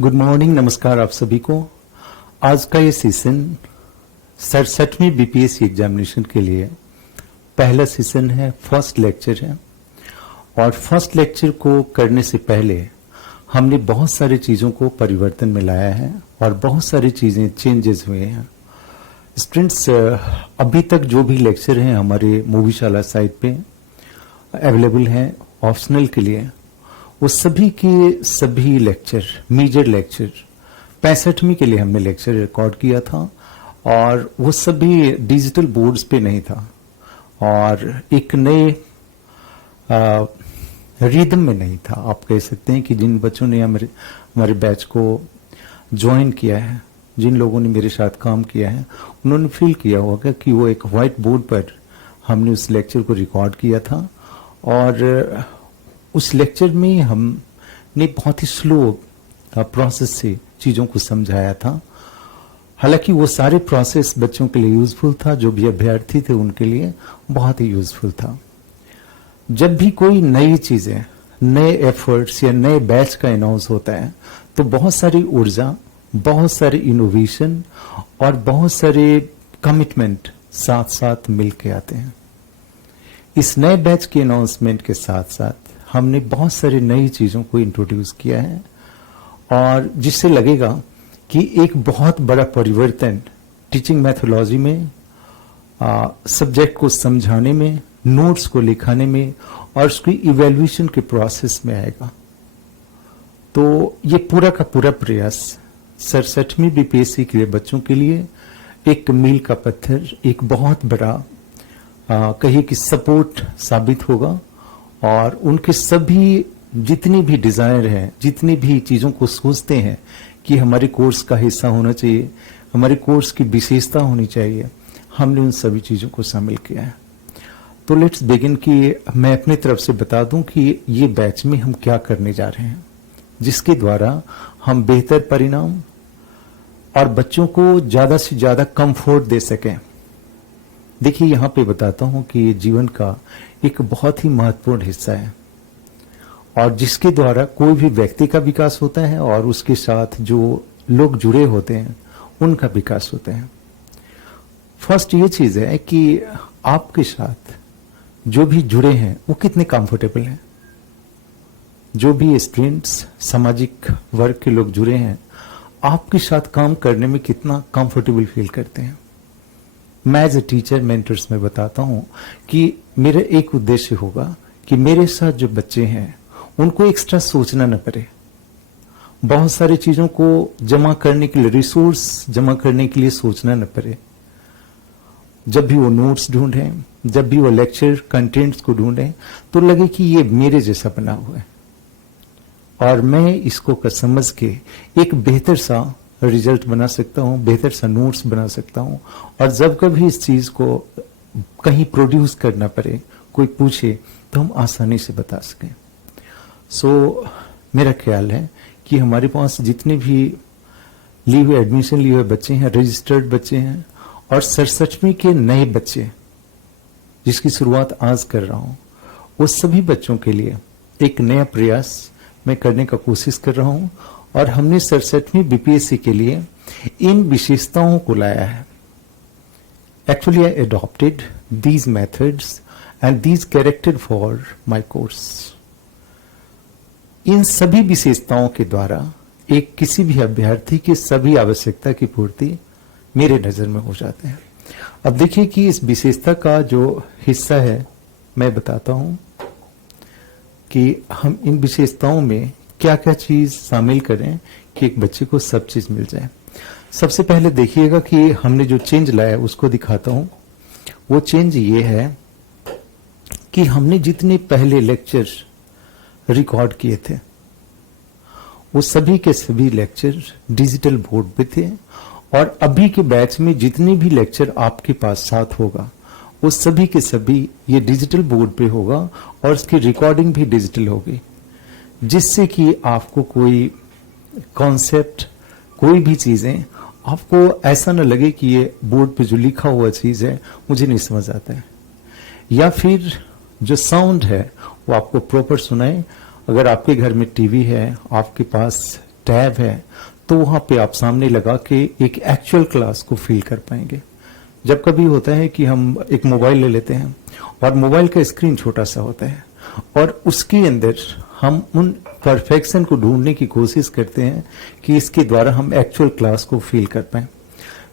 Good morning, नमस्कार आप सभी को। आज का ये सेशन 67वीं बीपीएससी एग्जामिनेशन के लिए पहला सेशन है, फर्स्ट लेक्चर है। और फर्स्ट लेक्चर को करने से पहले हमने बहुत सारी चीज़ों को परिवर्तन में लाया है और बहुत सारी चीज़ें चेंजेस हुए हैं। स्टूडेंट्स, अभी तक जो भी लेक्चर हैं हमारे मूवीशाला साइट पे अवेलेबल हैं ऑप्शनल के लिए, वो सभी के सभी लेक्चर, मेजर लेक्चर 65वीं के लिए हमने लेक्चर रिकॉर्ड किया था और वो सभी डिजिटल बोर्ड्स पे नहीं था और एक नए रिदम में नहीं था। आप कह सकते हैं कि जिन बच्चों ने हमारे बैच को ज्वाइन किया है, जिन लोगों ने मेरे साथ काम किया है, उन्होंने फील किया होगा कि वो एक व्हाइट बोर्ड पर हमने उस लेक्चर को रिकॉर्ड किया था और उस लेक्चर में हमने बहुत ही स्लो प्रोसेस से चीज़ों को समझाया था। हालांकि वो सारे प्रोसेस बच्चों के लिए यूजफुल था, जो भी अभ्यर्थी थे उनके लिए बहुत ही यूजफुल था। जब भी कोई नई चीज़ें, नए एफर्ट्स या नए बैच का अनाउंस होता है तो बहुत सारी ऊर्जा, बहुत सारे इनोवेशन और बहुत सारे कमिटमेंट साथ साथ मिल के आते हैं। इस नए बैच के अनाउंसमेंट के साथ साथ हमने बहुत सारी नई चीज़ों को इंट्रोड्यूस किया है और जिससे लगेगा कि एक बहुत बड़ा परिवर्तन टीचिंग मैथोलॉजी में, सब्जेक्ट को समझाने में, नोट्स को लिखाने में और उसकी इवैल्यूएशन के प्रोसेस में आएगा। तो ये पूरा का पूरा प्रयास 67वीं बीपीएससी के बच्चों के लिए एक मील का पत्थर, एक बहुत बड़ा कहिए कि सपोर्ट साबित होगा और उनके सभी जितनी भी डिजायर हैं, जितनी भी चीज़ों को सोचते हैं कि हमारे कोर्स का हिस्सा होना चाहिए, हमारे कोर्स की विशेषता होनी चाहिए, हमने उन सभी चीज़ों को शामिल किया है। तो लेट्स बिगिन कि मैं अपनी तरफ से बता दूं कि ये बैच में हम क्या करने जा रहे हैं, जिसके द्वारा हम बेहतर परिणाम और बच्चों को ज़्यादा से ज़्यादा कंफर्ट दे सकें। देखिए, यहाँ पे बताता हूँ कि ये जीवन का एक बहुत ही महत्वपूर्ण हिस्सा है और जिसके द्वारा कोई भी व्यक्ति का विकास होता है और उसके साथ जो लोग जुड़े होते हैं उनका विकास होता है। फर्स्ट ये चीज है कि आपके साथ जो भी जुड़े हैं वो कितने कंफर्टेबल हैं। जो भी स्टूडेंट्स, सामाजिक वर्ग के लोग जुड़े हैं, आपके साथ काम करने में कितना कंफर्टेबल फील करते हैं। मैं एज ए टीचर मेंटर्स में बताता हूं कि मेरा एक उद्देश्य होगा कि मेरे साथ जो बच्चे हैं उनको एक्स्ट्रा सोचना न पड़े, बहुत सारी चीजों को जमा करने के लिए, रिसोर्स जमा करने के लिए सोचना न पड़े। जब भी वो नोट्स ढूंढें, जब भी वो लेक्चर कंटेंट्स को ढूंढें तो लगे कि ये मेरे जैसा बना हुआ है और मैं इसको समझ के एक बेहतर सा रिजल्ट बना सकता हूं, बेहतर सा नोट्स बना सकता हूं और जब कभी इस चीज को कहीं प्रोड्यूस करना पड़े, कोई पूछे तो हम आसानी से बता सकें। सो मेरा ख्याल है कि हमारे पास जितने भी लिए हुए, एडमिशन लिए हुए बच्चे हैं, रजिस्टर्ड बच्चे हैं और 67वीं के नए बच्चे जिसकी शुरुआत आज कर रहा हूं, वो सभी बच्चों के लिए एक नया प्रयास मैं करने का कोशिश कर रहा हूं और हमने 67वीं बीपीएससी के लिए इन विशेषताओं को लाया है। Actually I adopted these methods and these character for my course. इन सभी विशेषताओं के द्वारा एक किसी भी अभ्यर्थी की सभी आवश्यकता की पूर्ति मेरे नजर में हो जाते हैं। अब देखिए कि इस विशेषता का जो हिस्सा है मैं बताता हूं कि हम इन विशेषताओं में क्या क्या चीज शामिल करें कि एक बच्चे को सब चीज मिल जाए। सबसे पहले देखिएगा कि हमने जो चेंज लाया उसको दिखाता हूं। वो चेंज ये है कि हमने जितने पहले लेक्चर रिकॉर्ड किए थे वो सभी के सभी लेक्चर डिजिटल बोर्ड पे थे और अभी के बैच में जितने भी लेक्चर आपके पास साथ होगा वो सभी के सभी ये डिजिटल बोर्ड पे होगा और उसकी रिकॉर्डिंग भी डिजिटल होगी, जिससे कि आपको कोई कॉन्सेप्ट, कोई भी चीजें आपको ऐसा न लगे कि ये बोर्ड पे जो लिखा हुआ चीज है मुझे नहीं समझ आता है, या फिर जो साउंड है वो आपको प्रॉपर सुनाए। अगर आपके घर में टीवी है, आपके पास टैब है, तो वहां पे आप सामने लगा के एक एक्चुअल क्लास को फील कर पाएंगे। जब कभी होता है कि हम एक मोबाइल ले लेते हैं और मोबाइल का स्क्रीन छोटा सा होता है और उसके अंदर हम उन परफेक्शन को ढूंढने की कोशिश करते हैं कि इसके द्वारा हम एक्चुअल क्लास को फील कर पाए।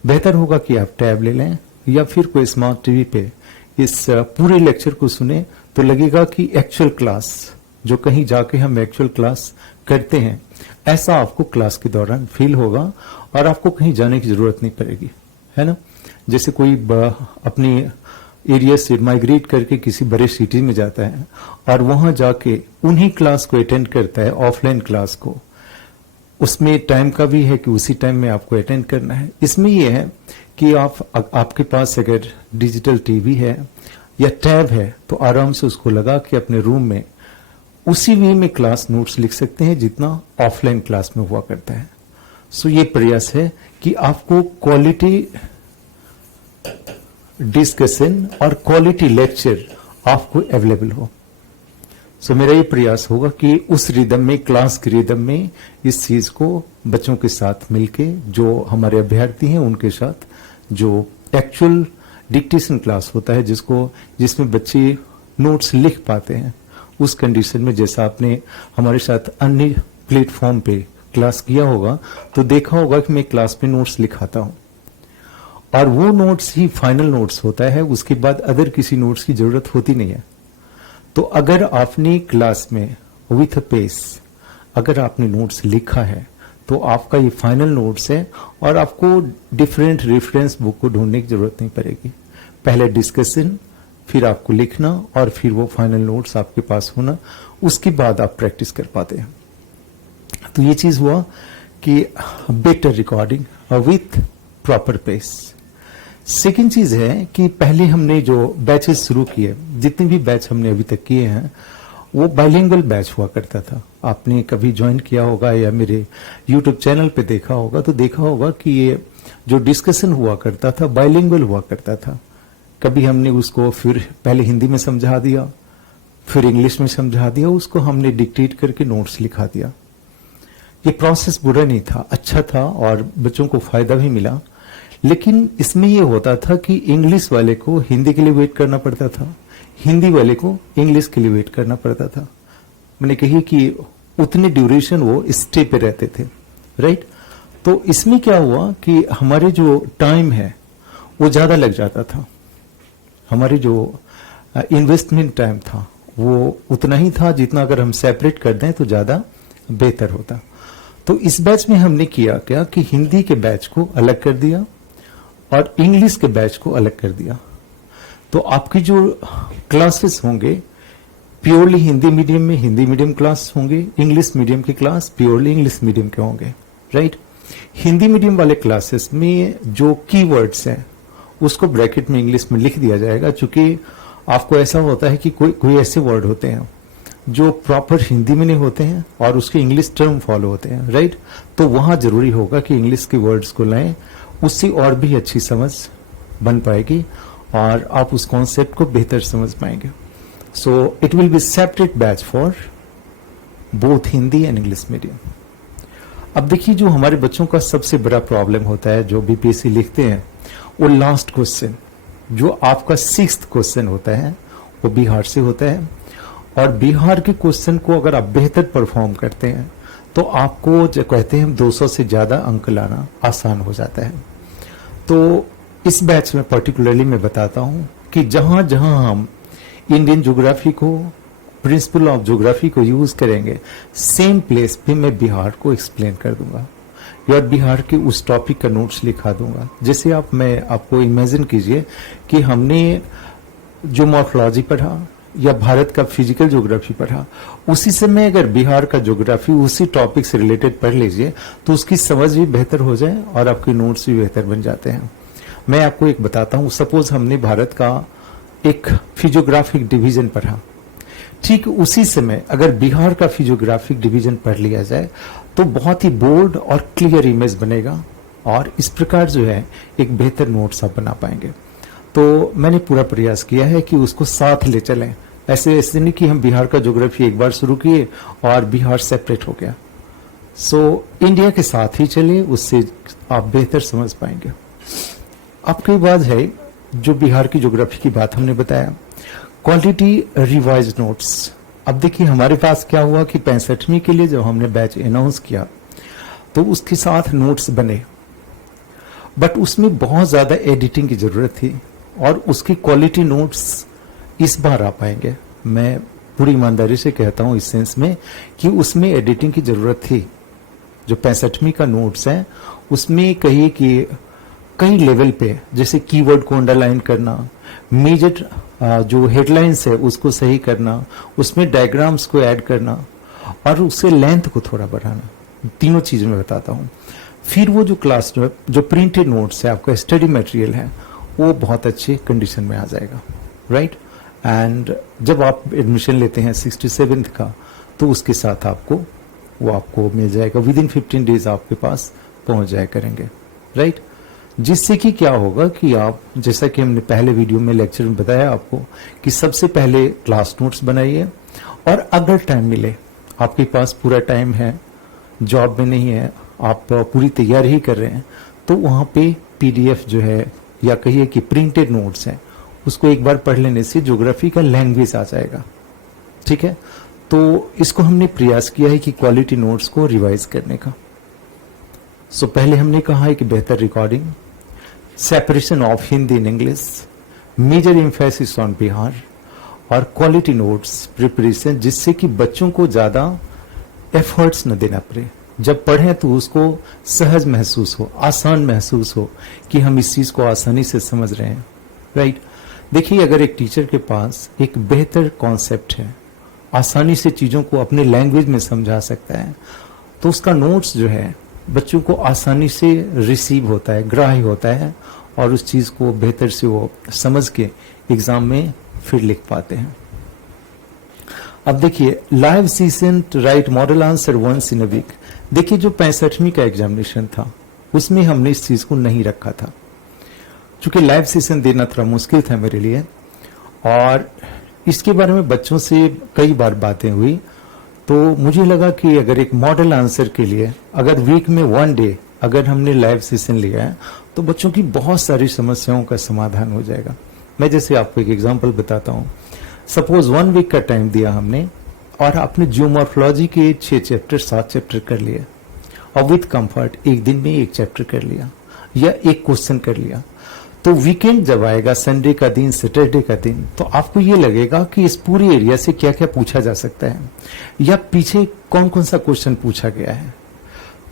बेहतर होगा कि आप टैब ले लें या फिर कोई स्मार्ट टीवी पे इस पूरे लेक्चर को सुने, तो लगेगा कि एक्चुअल क्लास जो कहीं जाके हम एक्चुअल क्लास करते हैं, ऐसा आपको क्लास के दौरान फील होगा और आपको कहीं जाने की जरूरत नहीं पड़ेगी, है ना। जैसे कोई अपनी एरिया से माइग्रेट करके किसी बड़े सिटी में जाता है और वहां जाके उन्हीं क्लास को अटेंड करता है, ऑफलाइन क्लास को, उसमें टाइम का भी है कि उसी टाइम में आपको अटेंड करना है। इसमें यह है कि आपके पास अगर डिजिटल टीवी है या टैब है तो आराम से उसको लगा के अपने रूम में उसी वे में क्लास नोट्स लिख सकते हैं जितना ऑफलाइन क्लास में हुआ करता है। सो ये प्रयास है कि आपको क्वालिटी डिस्कशन और क्वालिटी लेक्चर आपको अवेलेबल हो। सो मेरा ये प्रयास होगा कि उस रिदम में, क्लास के रिदम में इस चीज को बच्चों के साथ मिलके, जो हमारे अभ्यर्थी हैं उनके साथ, जो एक्चुअल डिक्टेशन क्लास होता है जिसमें बच्चे नोट्स लिख पाते हैं, उस कंडीशन में, जैसा आपने हमारे साथ अन्य प्लेटफॉर्म पे क्लास किया होगा तो देखा होगा कि मैं क्लास में नोट्स लिखाता हूं और वो नोट्स ही फाइनल नोट्स होता है, उसके बाद अदर किसी नोट्स की जरूरत होती नहीं है। तो अगर आपने क्लास में विथ अ पेस अगर आपने नोट्स लिखा है तो आपका ये फाइनल नोट्स है और आपको डिफरेंट रेफरेंस बुक को ढूंढने की जरूरत नहीं पड़ेगी। पहले डिस्कशन, फिर आपको लिखना और फिर वो फाइनल नोट्स आपके पास होना, उसके बाद आप प्रैक्टिस कर पाते हैं। तो ये चीज हुआ कि better recording with proper pace. Second चीज है कि पहले हमने जो बैचेस शुरू किए, जितने भी बैच हमने अभी तक किए हैं, वो बाइलिंगुअल बैच हुआ करता था। आपने कभी ज्वाइन किया होगा या मेरे यूट्यूब चैनल पे देखा होगा तो देखा होगा कि ये जो डिस्कशन हुआ करता था बाइलिंगुअल हुआ करता था। कभी हमने उसको फिर पहले हिंदी में समझा दिया, फिर इंग्लिश में समझा दिया, उसको हमने डिक्टेट करके नोट्स लिखा दिया। ये प्रोसेस बुरा नहीं था, अच्छा था और बच्चों को फायदा भी मिला। लेकिन इसमें यह होता था कि इंग्लिश वाले को हिंदी के लिए वेट करना पड़ता था, हिंदी वाले को इंग्लिश के लिए वेट करना पड़ता था। मैंने कही कि उतने ड्यूरेशन वो स्टे पे रहते थे, राइट। तो इसमें क्या हुआ कि हमारे जो टाइम है वो ज्यादा लग जाता था, हमारे जो इन्वेस्टमेंट टाइम था वो उतना ही था जितना अगर हम सेपरेट कर दें तो ज्यादा बेहतर होता। तो इस बैच में हमने किया क्या कि हिंदी के बैच को अलग कर दिया और इंग्लिश के बैच को अलग कर दिया। तो आपकी जो क्लासेस होंगे प्योरली हिंदी मीडियम में हिंदी मीडियम क्लास होंगे, इंग्लिश मीडियम की क्लास प्योरली इंग्लिश मीडियम के होंगे, राइट। हिंदी मीडियम वाले क्लासेस में जो कीवर्ड्स हैं उसको ब्रैकेट में इंग्लिश में लिख दिया जाएगा, क्योंकि आपको ऐसा होता है कि कोई ऐसे वर्ड होते हैं जो प्रॉपर हिंदी में नहीं होते हैं और उसके इंग्लिश टर्म फॉलो होते हैं, राइट। तो वहां जरूरी होगा कि इंग्लिश के वर्ड्स को लाएं, उससे और भी अच्छी समझ बन पाएगी और आप उस कॉन्सेप्ट को बेहतर समझ पाएंगे। So it will be separate batch for both Hindi and English medium. अब देखिए, जो हमारे बच्चों का सबसे बड़ा प्रॉब्लम होता है जो बीपीएससी लिखते हैं, वो लास्ट क्वेश्चन जो आपका 6th क्वेश्चन होता है वो बिहार से होता है और बिहार के क्वेश्चन को अगर आप बेहतर परफॉर्म करते हैं तो आपको जो कहते हैं 200 से ज्यादा अंक लाना आसान हो जाता है। तो इस बैच में पर्टिकुलरली मैं बताता हूं कि जहां जहां हम इंडियन ज्योग्राफी को, प्रिंसिपल ऑफ ज्योग्राफी को यूज करेंगे, सेम प्लेस पे मैं बिहार को एक्सप्लेन कर दूंगा या बिहार के उस टॉपिक का नोट्स लिखा दूंगा। जैसे मैं आपको इमेजिन कीजिए कि हमने जो मॉर्फोलॉजी पढ़ा या भारत का फिजिकल ज्योग्राफी पढ़ा, उसी समय अगर बिहार का ज्योग्राफी उसी टॉपिक से रिलेटेड पढ़ लीजिए तो उसकी समझ भी बेहतर हो जाए और आपके नोट्स भी बेहतर बन जाते हैं। मैं आपको एक बताता हूं, सपोज हमने भारत का एक फिजियोग्राफिक डिवीजन पढ़ा, ठीक उसी समय अगर बिहार का फिजियोग्राफिक डिवीजन पढ़ लिया जाए तो बहुत ही बोल्ड और क्लियर इमेज बनेगा और इस प्रकार जो है एक बेहतर नोट्स आप बना पाएंगे। तो मैंने पूरा प्रयास किया है कि उसको साथ ले चलें, ऐसे नहीं कि हम बिहार का ज्योग्राफी एक बार शुरू किए और बिहार सेपरेट हो गया। सो इंडिया के साथ ही चले, उससे आप बेहतर समझ पाएंगे। आपके बाद है जो बिहार की ज्योग्राफी की बात हमने बताया, क्वालिटी रिवाइज नोट्स। अब देखिए हमारे पास क्या हुआ कि 65वीं के लिए जब हमने बैच अनाउंस किया तो उसके साथ नोट्स बने, बट उसमें बहुत ज्यादा एडिटिंग की जरूरत थी और उसकी क्वालिटी नोट्स इस बार आ पाएंगे। मैं पूरी ईमानदारी से कहता हूं इस सेंस में कि उसमें एडिटिंग की जरूरत थी। जो 65वीं का नोट्स है उसमें कहिए कि कई लेवल पे, जैसे कीवर्ड को अंडरलाइन करना, मेजर जो हेडलाइंस है उसको सही करना, उसमें डायग्राम्स को ऐड करना और उससे लेंथ को थोड़ा बढ़ाना, तीनों चीज मैं बताता हूं। फिर वो जो क्लास जो प्रिंटेड नोट्स है, आपका स्टडी मटेरियल है, वो बहुत अच्छे कंडीशन में आ जाएगा, राइट। एंड जब आप एडमिशन लेते हैं 67th का तो उसके साथ आपको वो आपको मिल जाएगा, विद इन 15 डेज आपके पास पहुंच जाया करेंगे, राइट। जिससे कि क्या होगा कि आप, जैसा कि हमने पहले वीडियो में लेक्चर में बताया आपको, कि सबसे पहले क्लास नोट्स बनाइए और अगर टाइम मिले, आपके पास पूरा टाइम है, जॉब में नहीं है, आप पूरी तैयारी ही कर रहे हैं, तो वहां पे पीडीएफ जो है या कहिए कि प्रिंटेड नोट्स है, उसको एक बार पढ़ लेने से ज्योग्राफी का लैंग्वेज आ जाएगा, ठीक है। तो इसको हमने प्रयास किया है कि क्वालिटी नोट्स को रिवाइज करने का। सो पहले हमने कहा है कि बेहतर recording, separation of Hindi in English, major emphasis on Bihar और क्वालिटी नोट्स प्रिपरेशन, जिससे कि बच्चों को ज्यादा एफर्ट्स न देना पड़े। जब पढ़ें तो उसको सहज महसूस हो, आसान महसूस हो कि हम इस चीज को आसानी से समझ रहे हैं, राइट। देखिए अगर एक टीचर के पास एक बेहतर कॉन्सेप्ट है, आसानी से चीजों को अपने लैंग्वेज में समझा सकता है, तो उसका नोट्स जो है बच्चों को आसानी से रिसीव होता है, ग्राह्य होता है और उस चीज को बेहतर से वो समझ के एग्जाम में फिर लिख पाते हैं। अब देखिए live session write model answer once in a week. देखिए जो 65वीं का एग्जामिनेशन था उसमें हमने इस चीज को नहीं रखा था, क्योंकि लाइव सेशन देना थोड़ा मुश्किल था मेरे लिए और इसके बारे में बच्चों से कई बार बातें हुई, तो मुझे लगा कि अगर एक मॉडल आंसर के लिए अगर वीक में 1 डे अगर हमने लाइव सेशन लिया है तो बच्चों की बहुत सारी समस्याओं का समाधान हो जाएगा। मैं जैसे आपको एक एग्जांपल बताता हूं। सपोज 1 वीक का टाइम दिया हमने और आपने जियोमॉर्फोलॉजी के 6 चैप्टर 7 चैप्टर कर लिए और विथ कंफर्ट एक दिन में 1 चैप्टर कर लिया या 1 क्वेश्चन कर लिया, तो वीकेंड जब आएगा, संडे का दिन, सैटरडे का दिन, तो आपको ये लगेगा कि इस पूरी एरिया से क्या क्या पूछा जा सकता है या पीछे कौन कौन सा क्वेश्चन पूछा गया है।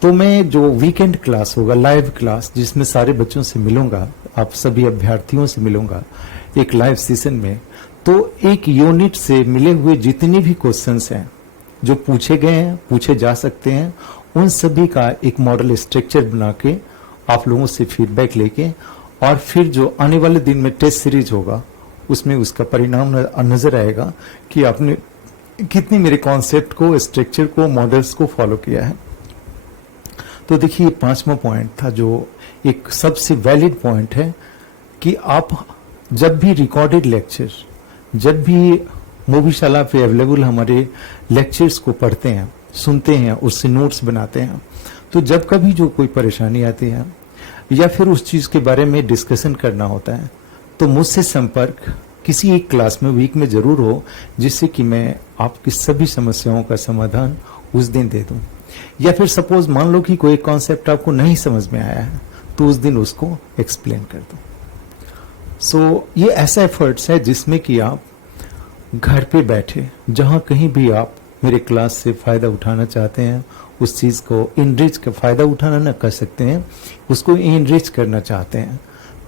तो मैं जो वीकेंड क्लास होगा, लाइव क्लास, जिसमें सारे बच्चों से मिलूंगा, आप सभी अभ्यर्थियों से मिलूंगा एक लाइव सेशन में, तो एक यूनिट से मिले हुए जितने भी क्वेश्चंस हैं जो पूछे गए हैं, पूछे जा सकते हैं, उन सभी का एक मॉडल स्ट्रक्चर बना के आप लोगों से फीडबैक लेके और फिर जो आने वाले दिन में टेस्ट सीरीज होगा उसमें उसका परिणाम नजर आएगा कि आपने कितनी मेरे कॉन्सेप्ट को, स्ट्रक्चर को, मॉडल्स को फॉलो किया है। तो देखिए 5वां पॉइंट था जो एक सबसे वैलिड पॉइंट है कि आप जब भी रिकॉर्डेड लेक्चर, जब भी मूवीशाला पे अवेलेबल हमारे लेक्चर्स को पढ़ते हैं, सुनते हैं, उससे नोट्स बनाते हैं, तो जब कभी जो कोई परेशानी आती है या फिर उस चीज के बारे में डिस्कशन करना होता है तो मुझसे संपर्क किसी एक क्लास में वीक में जरूर हो, जिससे कि मैं आपकी सभी समस्याओं का समाधान उस दिन दे दूं। या फिर सपोज मान लो कि कोई कॉन्सेप्ट आपको नहीं समझ में आया है तो उस दिन उसको एक्सप्लेन कर दूं। सो ये ऐसा एफर्ट्स है जिसमें कि आप घर पे बैठे जहां कहीं भी आप मेरे क्लास से फायदा उठाना चाहते हैं, उस चीज को इनरिच का फायदा उठाना ना कर सकते हैं, उसको इनरिच करना चाहते हैं,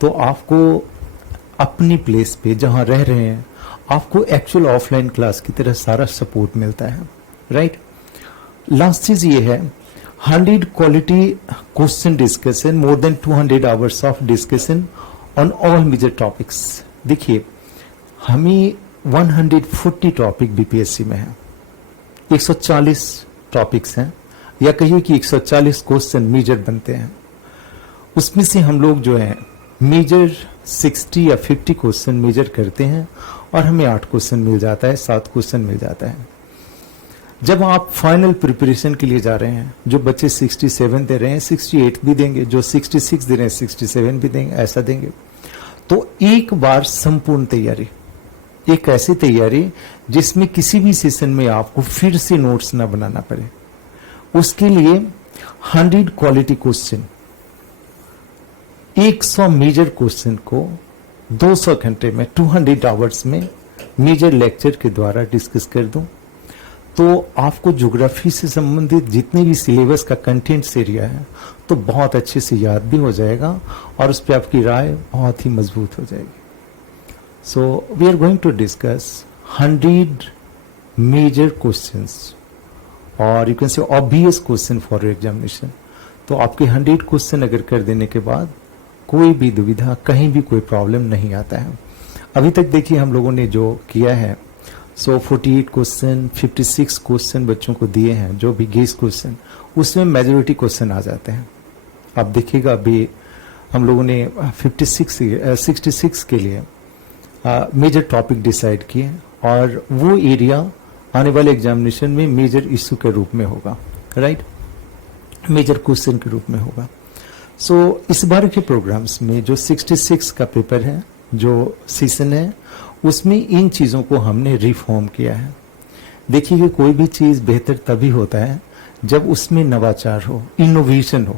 तो आपको अपनी प्लेस पे जहां रह रहे हैं आपको एक्चुअल ऑफलाइन क्लास की तरह सारा सपोर्ट मिलता है, राइट। लास्ट चीज ये है 100 quality question discussion, more than 200 hours of discussion on all major topics. देखिए हमें 140 टॉपिक बीपीएससी में है, 140 टॉपिक्स हैं या कहिए कि 140 क्वेश्चन मेजर बनते हैं। उसमें से हम लोग जो है मेजर 60 या 50 क्वेश्चन मेजर करते हैं और हमें 8 क्वेश्चन मिल जाता है, 7 क्वेश्चन मिल जाता है। जब आप फाइनल प्रिपरेशन के लिए जा रहे हैं, जो बच्चे 67 दे रहे हैं 68 भी देंगे, जो 66 दे रहे हैं 67 भी देंगे, ऐसा देंगे। तो एक बार संपूर्ण तैयारी, एक ऐसी तैयारी जिसमें किसी भी सेशन में आपको फिर से नोट्स ना बनाना पड़े, उसके लिए 100 क्वालिटी क्वेश्चन, 100 मेजर क्वेश्चन को 200 घंटे में 200 आवर्स में मेजर लेक्चर के द्वारा डिस्कस कर दूं, तो आपको ज्योग्राफी से संबंधित जितने भी सिलेबस का कंटेंट्स एरिया है तो बहुत अच्छे से याद भी हो जाएगा और उस पर आपकी राय बहुत ही मजबूत हो जाएगी। So we are going to discuss 100 major questions और you can say obvious question for examination. तो आपके 100 क्वेश्चन अगर कर देने के बाद कोई भी दुविधा, कहीं भी कोई प्रॉब्लम नहीं आता है। अभी तक देखिए हम लोगों ने जो किया है, 48 क्वेश्चन, 56 क्वेश्चन बच्चों को दिए हैं, जो भी गेस क्वेश्चन, उसमें मेजॉरिटी क्वेश्चन आ जाते हैं। आप देखिएगा अभी हम लोगों ने 66 के लिए मेजर टॉपिक डिसाइड किए और वो एरिया आने वाले एग्जामिनेशन में मेजर इश्यू के रूप में होगा, राइट, मेजर क्वेश्चन के रूप में होगा। सो इस बार के प्रोग्राम्स में जो 66 का पेपर है, जो सेशन है, उसमें इन चीज़ों को हमने रिफॉर्म किया है। देखिए कि कोई भी चीज़ बेहतर तभी होता है जब उसमें नवाचार हो, इनोवेशन हो,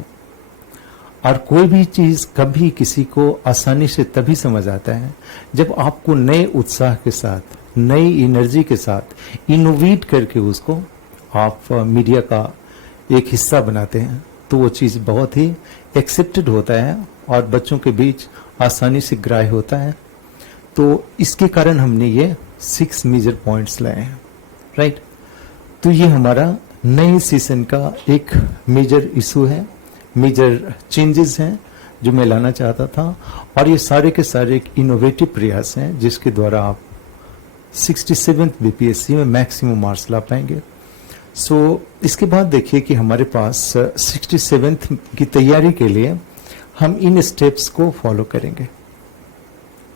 और कोई भी चीज़ कभी किसी को आसानी से तभी समझ आता है जब आपको नए उत्साह के साथ, नई एनर्जी के साथ इनोवेट करके उसको आप मीडिया का एक हिस्सा बनाते हैं, तो वो चीज़ बहुत ही एक्सेप्टेड होता है और बच्चों के बीच आसानी से ग्राह्य होता है। तो इसके कारण हमने ये 6 मेजर पॉइंट्स लाए हैं, राइट। तो ये हमारा नए सेशन का एक मेजर इशू है, मेजर चेंजेस हैं जो मैं लाना चाहता था, और ये सारे के सारे एक इनोवेटिव प्रयास हैं जिसके द्वारा आप 67th बीपीएससी में मैक्सिमम मार्क्स ला पाएंगे। सो इसके बाद देखिए कि हमारे पास 67th की तैयारी के लिए हम इन स्टेप्स को फॉलो करेंगे,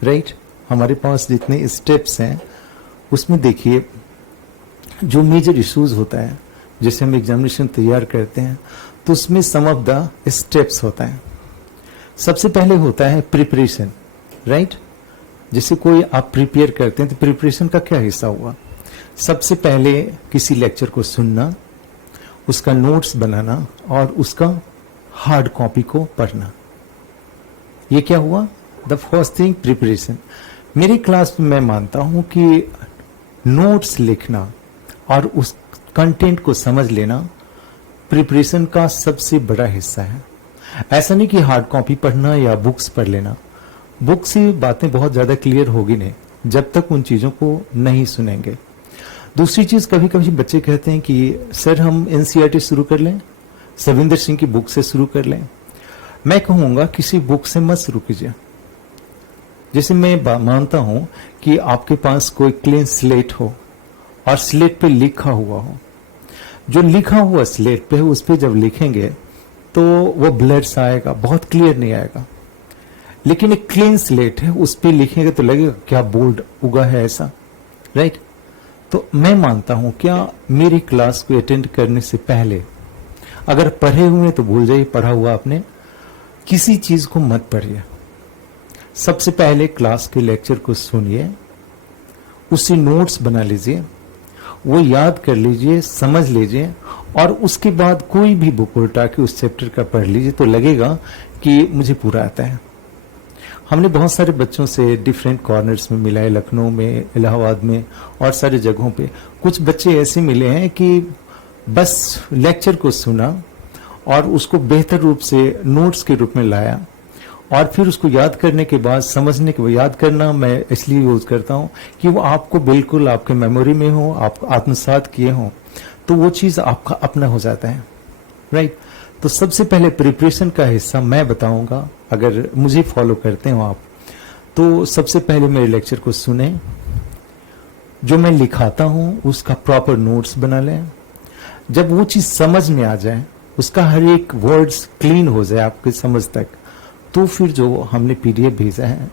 राइट। हमारे पास जितने स्टेप्स हैं उसमें देखिए जो मेजर इश्यूज होता है, जैसे हम एग्जामिनेशन तैयार करते हैं तो उसमें सम ऑफ द स्टेप्स होता है। सबसे पहले होता है प्रिपरेशन, राइट। जैसे कोई आप प्रिपेयर करते हैं तो प्रिपरेशन का क्या हिस्सा हुआ? सबसे पहले किसी लेक्चर को सुनना, उसका नोट्स बनाना और उसका हार्ड कॉपी को पढ़ना। ये क्या हुआ? The first thing preparation. मेरी क्लास में मैं मानता हूं कि नोट्स लिखना और उस कंटेंट को समझ लेना प्रिपरेशन का सबसे बड़ा हिस्सा है। ऐसा नहीं कि हार्ड कॉपी पढ़ना या बुक्स पढ़ लेना, बुक से बातें बहुत ज्यादा क्लियर होगी नहीं जब तक उन चीजों को नहीं सुनेंगे। दूसरी चीज, कभी कभी बच्चे कहते हैं कि सर हम एनसीईआरटी शुरू कर लें, सविंदर सिंह की बुक से शुरू कर लें। मैं कहूंगा किसी बुक से मत शुरू कीजिए। जैसे मैं मानता हूं कि आपके पास कोई क्लीन स्लेट हो और स्लेट पे लिखा हुआ हो, जो लिखा हुआ स्लेट पे उस पे जब लिखेंगे तो वो ब्लर्स आएगा, बहुत क्लियर नहीं आएगा। लेकिन एक क्लीन स्लेट है, उस पे लिखेंगे तो लगेगा क्या बोल्ड उगा है ऐसा, राइट। तो मैं मानता हूं क्या मेरी क्लास को अटेंड करने से पहले अगर पढ़े हुए तो भूल जाइए, पढ़ा हुआ आपने, किसी चीज को मत पढ़िए। सबसे पहले क्लास के लेक्चर को सुनिए, उससे नोट्स बना लीजिए, वो याद कर लीजिए, समझ लीजिए, और उसके बाद कोई भी बुक उल्टा के उस चैप्टर का पढ़ लीजिए तो लगेगा कि मुझे पूरा आता है। हमने बहुत सारे बच्चों से डिफरेंट कॉर्नर्स में मिला है, लखनऊ में, इलाहाबाद में और सारे जगहों पे। कुछ बच्चे ऐसे मिले हैं कि बस लेक्चर को सुना और उसको बेहतर रूप से नोट्स के रूप में लाया, और फिर उसको याद करने के बाद, समझने के बाद, याद करना मैं इसलिए यूज करता हूं कि वो आपको बिल्कुल आपके मेमोरी में हो, आप आत्मसात किए हो, तो वो चीज आपका अपना हो जाता है, राइट। तो सबसे पहले प्रिपरेशन का हिस्सा मैं बताऊंगा, अगर मुझे फॉलो करते हो आप तो सबसे पहले मेरे लेक्चर को सुने, जो मैं लिखाता हूं उसका प्रॉपर नोट्स बना लें। जब वो चीज समझ में आ जाए, उसका हर एक वर्ड्स क्लीन हो जाए आपके समझ तक, तो फिर जो हमने पीडीएफ भेजा है,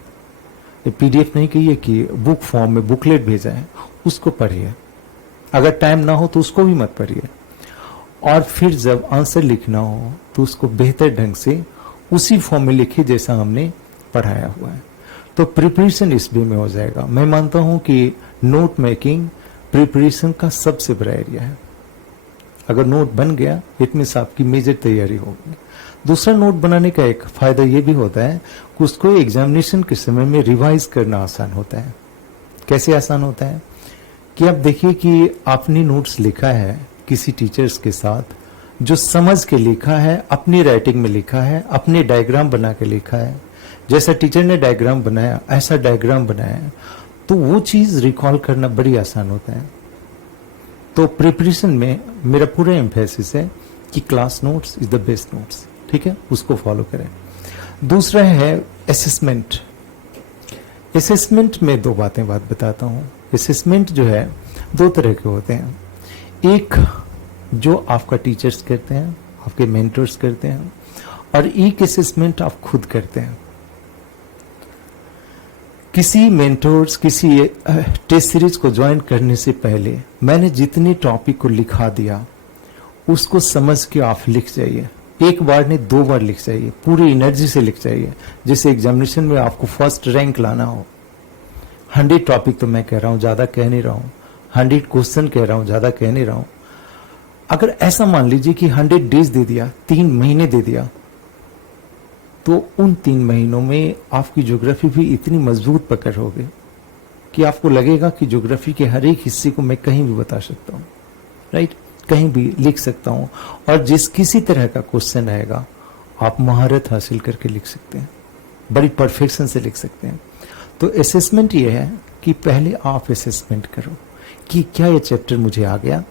ये पीडीएफ नहीं कहिए कि बुक फॉर्म में बुकलेट भेजा है, उसको पढ़िए। अगर टाइम ना हो तो उसको भी मत पढ़िए। और फिर जब आंसर लिखना हो तो उसको बेहतर ढंग से उसी फॉर्म में लिखिए जैसा हमने पढ़ाया हुआ है। तो प्रिपरेशन इस वे में हो जाएगा। मैं मानता हूं कि नोट मेकिंग प्रिपरेशन का सबसे बड़ा एरिया है। अगर नोट बन गया इट मीन्स आपकी मेजर तैयारी होगी। दूसरा, नोट बनाने का एक फायदा यह भी होता है कि उसको एग्जामिनेशन के समय में रिवाइज करना आसान होता है। कैसे आसान होता है कि आप देखिए कि आपने नोट्स लिखा है किसी टीचर्स के साथ, जो समझ के लिखा है, अपनी राइटिंग में लिखा है, अपने डायग्राम बना के लिखा है, जैसा टीचर ने डायग्राम बनाया ऐसा डायग्राम बनाया है, तो वो चीज रिकॉल करना बड़ी आसान होता है। तो प्रिपरेशन में मेरा पूरा एम्फेसिस है कि class notes is the best notes, ठीक है, उसको फॉलो करें। दूसरा है असेसमेंट। असेसमेंट में दो बात बताता हूं। असेसमेंट जो है दो तरह के होते हैं। एक जो आपका टीचर्स करते हैं, आपके मेंटर्स करते हैं, और एक असेसमेंट आप खुद करते हैं। किसी मेंटर्स, किसी टेस्ट सीरीज को ज्वाइन करने से पहले मैंने जितने टॉपिक को लिखा दिया उसको समझ के आप लिख जाइए। एक बार नहीं 2 बार लिख जाइए, पूरी एनर्जी से लिख जाइए, जैसे एग्जामिनेशन में आपको फर्स्ट रैंक लाना हो। 100 टॉपिक तो मैं कह रहा हूं, ज्यादा कह नहीं रहा हूं, 100 क्वेश्चन कह रहा हूं, ज्यादा कह नहीं रहा हूं। अगर ऐसा मान लीजिए कि 100 डेज दे दिया, 3 महीने दे दिया, तो उन 3 महीनों में आपकी ज्योग्राफी भी इतनी मजबूत पकड़ होगी कि आपको लगेगा कि ज्योग्राफी के हर एक हिस्से को मैं कहीं भी बता सकता हूं, राइट, कहीं भी लिख सकता हूं। और जिस किसी तरह का क्वेश्चन आएगा आप महारत हासिल करके लिख सकते हैं, बड़ी परफेक्शन से लिख सकते हैं। तो असेसमेंट ये है कि पहले आप असेसमेंट करो कि क्या ये चैप्टर मुझे आ गया।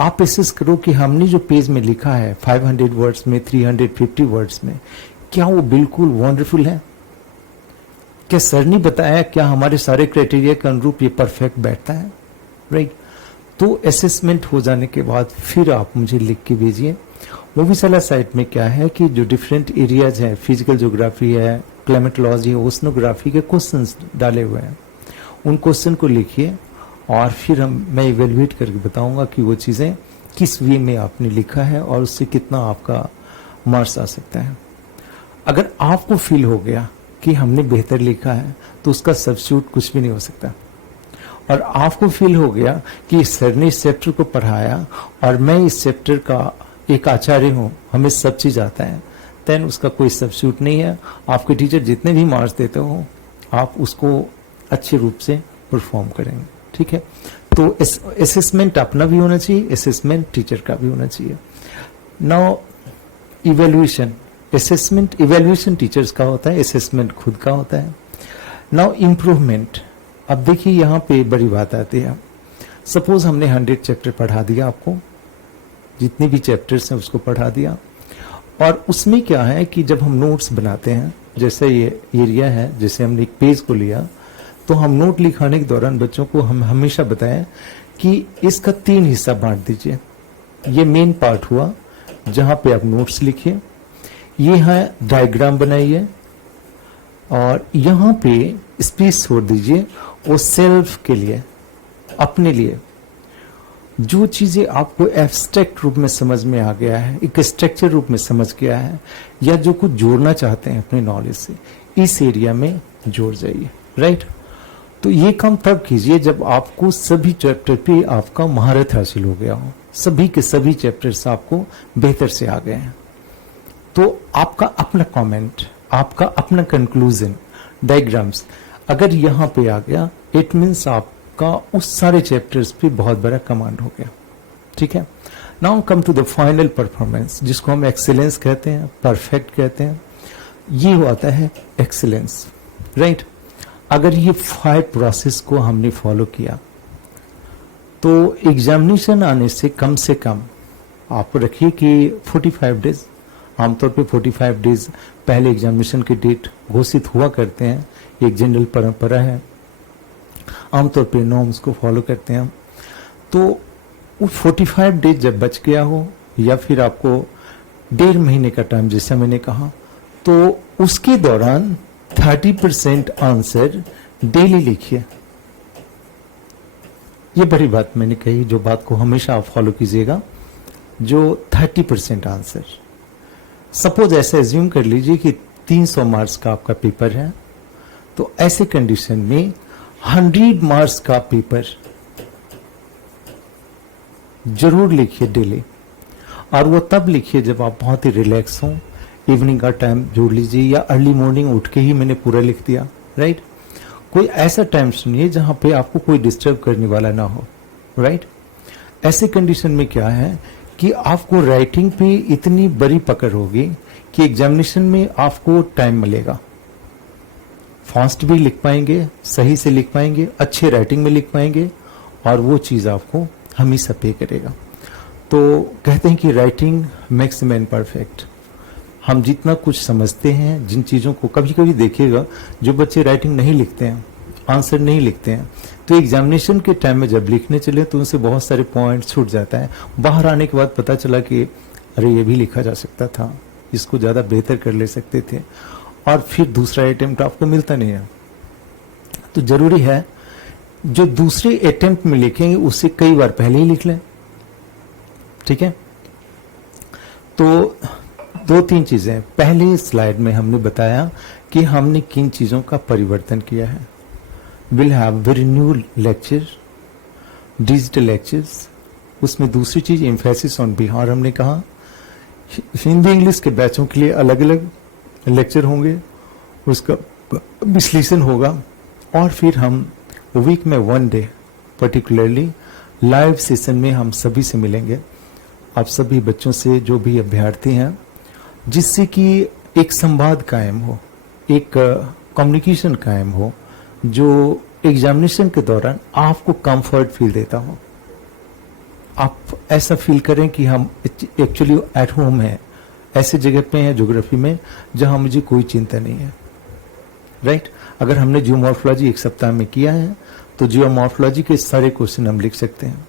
आप असेस करो कि हमने जो पेज में लिखा है 500 वर्ड्स में, 350 वर्ड्स में, क्या वो बिल्कुल वंडरफुल है? क्या सर ने बताया, क्या हमारे सारे क्राइटेरिया के अनुरूप ये परफेक्ट बैठता है, राइट? तो असेसमेंट हो जाने के बाद फिर आप मुझे लिख के भेजिए। मोविसाला साइट में क्या है कि जो डिफरेंट एरियाज हैं, फिजिकल ज्योग्राफी है, क्लाइमेटोलॉजी है, ओशनोग्राफी के क्वेश्चंस डाले हुए हैं, उन क्वेश्चन को लिखिए और फिर मैं इवेल्युएट करके बताऊंगा कि वो चीज़ें किस वे में आपने लिखा है और उससे कितना आपका मार्क्स आ सकता है। अगर आपको फील हो गया कि हमने बेहतर लिखा है तो उसका सब्स्टिट्यूट कुछ भी नहीं हो सकता, और आपको फील हो गया कि सर ने इस चैप्टर को पढ़ाया और मैं इस चैप्टर का एक आचार्य हूं, हमें सब चीज आता है, देन उसका कोई सब्स्टिट्यूट नहीं है। आपके टीचर जितने भी मार्क्स देते हो आप उसको अच्छे रूप से परफॉर्म करेंगे, ठीक है। तो असेसमेंट अपना भी होना चाहिए, असेसमेंट टीचर का भी होना चाहिए। Now evaluation, assessment evaluation teachers का होता है, असेसमेंट खुद का होता है। Now improvement. अब देखिए यहाँ पे बड़ी बात आती है। सपोज हमने 100 चैप्टर पढ़ा दिया, आपको जितने भी चैप्टर्स हैं उसको पढ़ा दिया, और उसमें क्या है कि जब हम नोट्स बनाते हैं, जैसे ये एरिया है, जैसे हमने एक पेज को लिया, तो हम नोट लिखाने के दौरान बच्चों को हम हमेशा बताएं कि इसका 3 हिस्सा बांट दीजिए। ये मेन पार्ट हुआ जहां पे आप नोट्स लिखिए, ये है डायग्राम बनाइए, और यहाँ पे स्पेस छोड़ दीजिए वो सेल्फ के लिए, अपने लिए। जो चीजें आपको एब्स्ट्रैक्ट रूप में समझ में आ गया है, एक स्ट्रक्चर रूप में समझ गया है, या जो कुछ जोड़ना चाहते हैं अपने नॉलेज से, इस एरिया में जोड़ जाइए, राइट। तो ये काम तब कीजिए जब आपको सभी चैप्टर पे आपका महारत हासिल हो गया हो, सभी के सभी चैप्टर्स आपको बेहतर से आ गए हैं। तो आपका अपना कमेंट, आपका अपना कंक्लूजन, डायग्राम्स अगर यहाँ पे आ गया, इट मीन्स आपका उस सारे चैप्टर्स पे बहुत बड़ा कमांड हो गया, ठीक है। Now come to the final performance, जिसको हम एक्सीलेंस कहते हैं, परफेक्ट कहते हैं। ये होता है एक्सीलेंस, राइट। अगर ये 5 प्रोसेस को हमने फॉलो किया तो एग्जामिनेशन आने से कम आप रखिए कि 45 डेज, आमतौर पे 45 डेज पहले एग्जामिनेशन की डेट घोषित हुआ करते हैं, एक जनरल परंपरा है, आमतौर पे नॉर्म्स को फॉलो करते हैं। तो वो 45 डेज जब बच गया हो, या फिर आपको 1.5 महीने का टाइम जैसा मैंने कहा, तो उसके दौरान 30% आंसर डेली लिखिए। ये बड़ी बात मैंने कही, जो बात को हमेशा आप फॉलो कीजिएगा, जो 30% आंसर, सपोज ऐसे एज्यूम कर लीजिए कि 300 मार्क्स का आपका पेपर है, तो ऐसे कंडीशन में 100 मार्क्स का पेपर जरूर लिखिए डेली, और वो तब लिखिए जब आप बहुत ही रिलैक्स हों, इवनिंग का टाइम जोड़ लीजिए, या अर्ली मॉर्निंग उठ के ही मैंने पूरा लिख दिया, राइट। कोई ऐसा टाइम सुनिए जहां पे आपको कोई डिस्टर्ब करने वाला ना हो, राइट। ऐसे कंडीशन में क्या है कि आपको राइटिंग पे इतनी बड़ी पकड़ होगी कि एग्जामिनेशन में आपको टाइम मिलेगा, फास्ट भी लिख पाएंगे, सही से लिख पाएंगे, अच्छे राइटिंग में लिख पाएंगे, और वो चीज आपको हमेशा पे करेगा। तो कहते हैं कि राइटिंग मेक्स मैन परफेक्ट। हम जितना कुछ समझते हैं, जिन चीज़ों को, कभी कभी देखिएगा जो बच्चे राइटिंग नहीं लिखते हैं, आंसर नहीं लिखते हैं, तो एग्जामिनेशन के टाइम में जब लिखने चले तो उनसे बहुत सारे पॉइंट छूट जाता है। बाहर आने के बाद पता चला कि अरे ये भी लिखा जा सकता था, इसको ज़्यादा बेहतर कर ले सकते थे, और फिर दूसरा अटेम्प्ट आपको मिलता नहीं है। तो जरूरी है जो दूसरे अटेम्प्ट में लिखेंगे उससे कई बार पहले ही लिख लें, ठीक है। तो 2-3 चीजें पहले स्लाइड में हमने बताया कि हमने किन चीजों का परिवर्तन किया है। Will have very new lecture, digital lectures. उसमें दूसरी चीज एम्फेसिस ऑन बिहार, हमने कहा हिंदी इंग्लिश के बैचों के लिए अलग अलग लेक्चर होंगे, उसका विश्लेषण होगा, और फिर हम वीक में 1 डे पर्टिकुलरली लाइव सेशन में हम सभी से मिलेंगे, आप सभी बच्चों से, जो भी अभ्यर्थी हैं, जिससे कि एक संवाद कायम हो, एक कम्युनिकेशन कायम हो, जो एग्जामिनेशन के दौरान आपको कंफर्ट फील देता हो। आप ऐसा फील करें कि हम एक्चुअली एट होम हैं, ऐसे जगह पे हैं ज्योग्राफी में जहां मुझे कोई चिंता नहीं है, राइट। अगर हमने जियोमॉर्फोलॉजी 1 सप्ताह में किया है तो जियोमॉर्फोलॉजी के सारे क्वेश्चन हम लिख सकते हैं।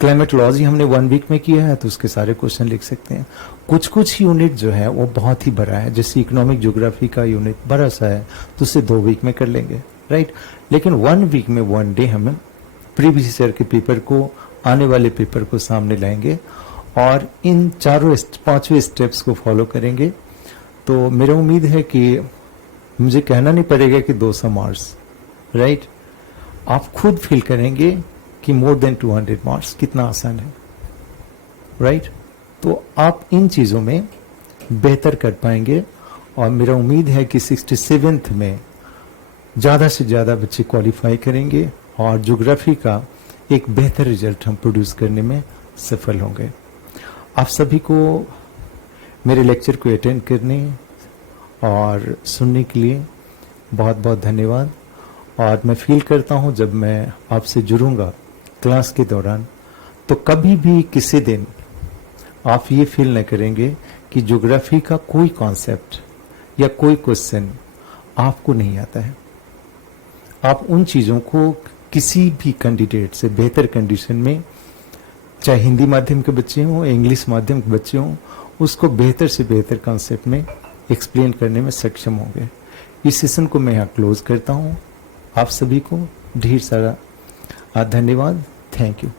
क्लाइमेटोलॉजी हमने 1 वीक में किया है तो उसके सारे क्वेश्चन लिख सकते हैं। कुछ कुछ यूनिट जो है वो बहुत ही बड़ा है, जैसे इकोनॉमिक ज्योग्राफी का यूनिट बड़ा सा है तो उसे 2 वीक में कर लेंगे, राइट। लेकिन 1 वीक में 1 डे हमें प्रीवियस ईयर के पेपर को, आने वाले पेपर को सामने लाएंगे, और इन 5वें स्टेप्स को फॉलो करेंगे। तो मेरा उम्मीद है कि मुझे कहना नहीं पड़ेगा कि 200 मार्क्स, राइट। आप खुद फील करेंगे कि मोर देन 200 मार्क्स कितना आसान है, राइट। तो आप इन चीज़ों में बेहतर कर पाएंगे, और मेरा उम्मीद है कि 67th में ज़्यादा से ज़्यादा बच्चे क्वालिफाई करेंगे, और ज्योग्राफी का एक बेहतर रिजल्ट हम प्रोड्यूस करने में सफल होंगे। आप सभी को मेरे लेक्चर को अटेंड करने और सुनने के लिए बहुत बहुत धन्यवाद। और मैं फील करता हूँ जब मैं आपसे जुड़ूंगा क्लास के दौरान, तो कभी भी किसी दिन आप ये फील न करेंगे कि ज्योग्राफी का कोई कॉन्सेप्ट या कोई क्वेश्चन आपको नहीं आता है। आप उन चीज़ों को किसी भी कैंडिडेट से बेहतर कंडीशन में, चाहे हिंदी माध्यम के बच्चे हों, इंग्लिश माध्यम के बच्चे हों, उसको बेहतर से बेहतर कॉन्सेप्ट में एक्सप्लेन करने में सक्षम होंगे। इस सेशन को मैं यहाँ क्लोज करता हूँ। आप सभी को ढेर सारा धन्यवाद। Thank you.